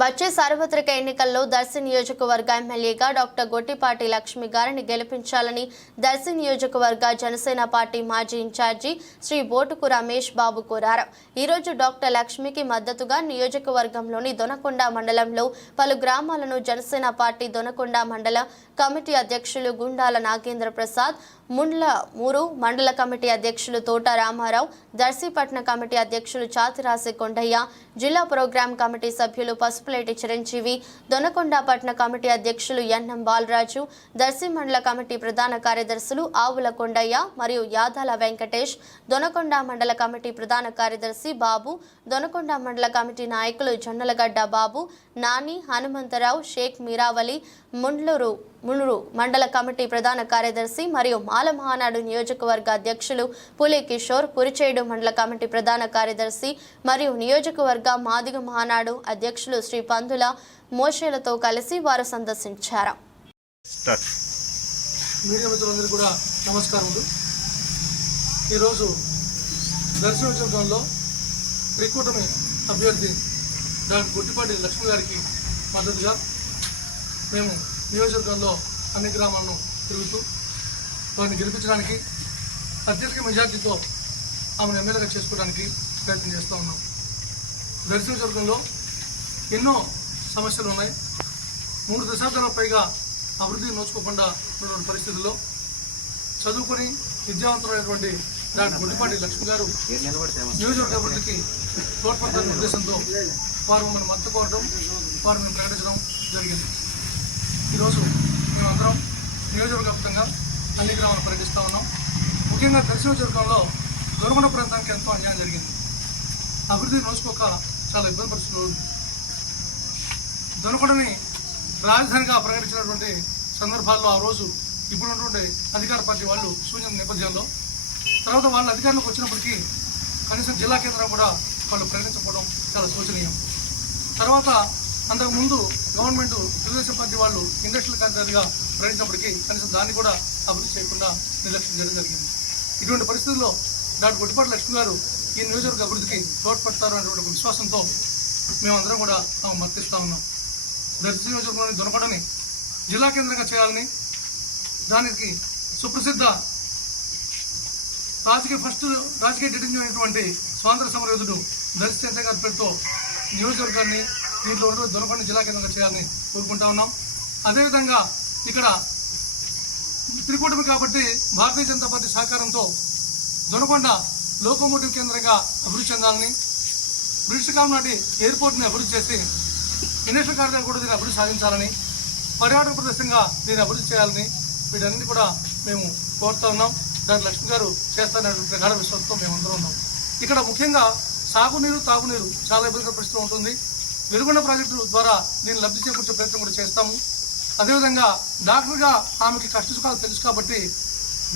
వచ్చే సార్వత్రిక ఎన్నికల్లో దర్శి నియోజకవర్గ ఎమ్మెల్యేగా డాక్టర్ గొట్టిపాటి లక్ష్మి గారిని గెలిపించాలని దర్శి నియోజకవర్గ జనసేన పార్టీ మాజీ ఇన్ఛార్జి శ్రీ బోటుకు రమేష్ బాబు కోరారు. ఈరోజు డాక్టర్ లక్ష్మికి మద్దతుగా నియోజకవర్గంలోని దొనకొండ మండలంలో పలు గ్రామాలను జనసేన పార్టీ దొనకొండ మండల కమిటీ అధ్యక్షులు గుండాల నాగేంద్ర ప్రసాద్, ముండ్లమూరు మండల కమిటీ అధ్యక్షులు తోట రామారావు, దర్శిపట్న కమిటీ అధ్యక్షులు చాతిరాసి కొండయ్య, జిల్లా ప్రోగ్రాం కమిటీ సభ్యులు పసుపులేటి చిరంజీవి, దొనకొండ పట్న కమిటీ అధ్యక్షులు ఎన్ఎం బాలరాజు, దర్శి మండల కమిటీ ప్రధాన కార్యదర్శులు ఆవుల కొండయ్య మరియు యాదాల వెంకటేష్, దొనకొండ మండల కమిటీ ప్రధాన కార్యదర్శి బాబు, దొనకొండ మండల కమిటీ నాయకులు జొన్నలగడ్డ బాబు, నాని, హనుమంతరావు, షేక్ మీరావలి, ముండ్లూరు మండల కమిటీ ప్రధాన కార్యదర్శి మరియు మాల మహానాడు నియోజకవర్గ అధ్యక్షులు పులి కిషోర్, కురిచేడు మండల కమిటీ ప్రధాన కార్యదర్శి మరియు నియోజకవర్గ మాదిగ మహానాడు అధ్యక్షులు శ్రీ పందుల మోషేలతో కలిసి వారు సందర్శించారు. మీడియా మిత్రులందరికీ కూడా నమస్కారములు. ఈరోజు దర్శి నియోజకవర్గంలో త్రికూటమి అభ్యర్థి డాక్టర్ గొట్టిపాటి లక్ష్మి గారికి మద్దతుగా మేము నియోజకవర్గంలో అన్ని గ్రామాలను తిరుగుతూ వారిని గెలిపించడానికి అత్యధిక మెజార్టీతో ఆమెను ఎమ్మెల్యేగా చేసుకోవడానికి ప్రయత్నం చేస్తూ ఉన్నాం. దర్శి నియోజకవర్గంలో ఎన్నో సమస్యలు ఉన్నాయి. 3 దశాబ్దాలకు పైగా అభివృద్ధికి నోచుకోకుండా ఉన్నటువంటి పరిస్థితుల్లో చదువుకొని విద్యావంతులైనటువంటి డాక్టర్ గొట్టిపాటి లక్ష్మి గారు నియోజకవర్గ అభివృద్ధికి తోడ్పడతారనే ఉద్దేశంతో వారు మమ్మల్ని మద్దతు కోరడం, వారు మేము ప్రకటించడం జరిగింది. ఈరోజు మేమందరం నియోజకవర్గ వ్యాప్తంగా అన్ని గ్రామాలు పర్యటిస్తూ ఉన్నాం. ముఖ్యంగా దర్శి నియోజకవర్గంలో దొనకొండ ప్రాంతానికి ఎంతో అన్యాయం జరిగింది. అభివృద్ధి నోచుకోక చాలా ఇబ్బంది పరిస్థితులు. దొనకొండని రాజధానిగా ప్రకటించినటువంటి సందర్భాల్లో ఆ రోజు ఇప్పుడు ఉన్నటువంటి అధికార పార్టీ వాళ్ళు శూన్య నేపథ్యంలో తర్వాత వాళ్ళ అధికారంలోకి వచ్చినప్పటికీ కనీసం జిల్లా కేంద్రం కూడా వాళ్ళు ప్రకటించకపోవడం చాలా శోచనీయం. తర్వాత అంతకుముందు గవర్నమెంట్ తెలుగుదేశం పార్టీ వాళ్ళు ఇండస్ట్రియల్ కారిడార్గా ప్రకటించినప్పటికీ కనీసం దాన్ని కూడా అభివృద్ధి చేయకుండా నిర్లక్ష్యం చేయడం జరిగింది. ఇటువంటి పరిస్థితుల్లో డాక్టర్ గొట్టిపాటి లక్ష్మి గారు ఈ నియోజకవర్గ అభివృద్ధికి తోడ్పడతారు అనేటువంటి విశ్వాసంతో మేమందరం కూడా మద్దతిస్తూ ఉన్నాం. దర్శి నియోజకవర్గంలోని దొనకొండని జిల్లా కేంద్రంగా చేయాలని, దానికి సుప్రసిద్ధ రాజకీయ డిటెన్షన్ అయినటువంటి స్వాతంత్ర సమరయోధుడు దర్శి చంద్ర గారి పేరుతో నియోజకవర్గాన్ని దీంట్లో ఉన్న దొనకొండ జిల్లా కేంద్రంగా చేయాలని కోరుకుంటా ఉన్నాం. అదేవిధంగా ఇక్కడ త్రికూటమి కాబట్టి భారతీయ జనతా పార్టీ సహకారంతో దొనకొండ లోకోమోటివ్ కేంద్రంగా అభివృద్ధి చెందాలని, బ్రిటిష్ కాలం నాటి ఎయిర్పోర్ట్ని అభివృద్ధి చేసి ఇండస్ట్రియల్ కారిడార్ కూడా దీన్ని అభివృద్ధి సాధించాలని, పర్యాటక ప్రదేశంగా దీన్ని అభివృద్ధి చేయాలని వీటన్నిటి కూడా మేము కోరుతా ఉన్నాం. డాక్టర్ లక్ష్మి గారు చేస్తారనేటువంటి ప్రగాఢ విశ్వాసంతో మేమందరం ఉన్నాం. ఇక్కడ ముఖ్యంగా సాగునీరు, తాగునీరు చాలా ఇబ్బందికర పరిస్థితి ఉంటుంది. వెలుగొండ ప్రాజెక్టు ద్వారా దీన్ని లబ్ధి చేకూర్చే ప్రయత్నం కూడా చేస్తాము. అదేవిధంగా డాక్టర్గా ఆమెకి కష్ట సుఖాలు తెలుసు కాబట్టి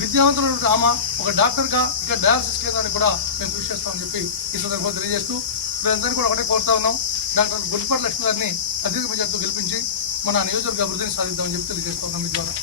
విద్యావంతులైన ఆమె ఒక డాక్టర్గా ఇక్కడ డయాలసిస్ కేంద్రాన్ని కూడా మేము కృషి చేస్తామని చెప్పి ఈ సందర్భంగా తెలియజేస్తూ వీరందరినీ కూడా ఒకటే కోరుతా ఉన్నాం. డాక్టర్ గొట్టిపాటి లక్ష్మి గారిని అధిక మెజార్టీతో గెలిపించి మన నియోజకవర్గ అభివృద్ధిని సాధిద్దామని చెప్పి తెలియజేస్తా ఉన్నాం మీ ద్వారా.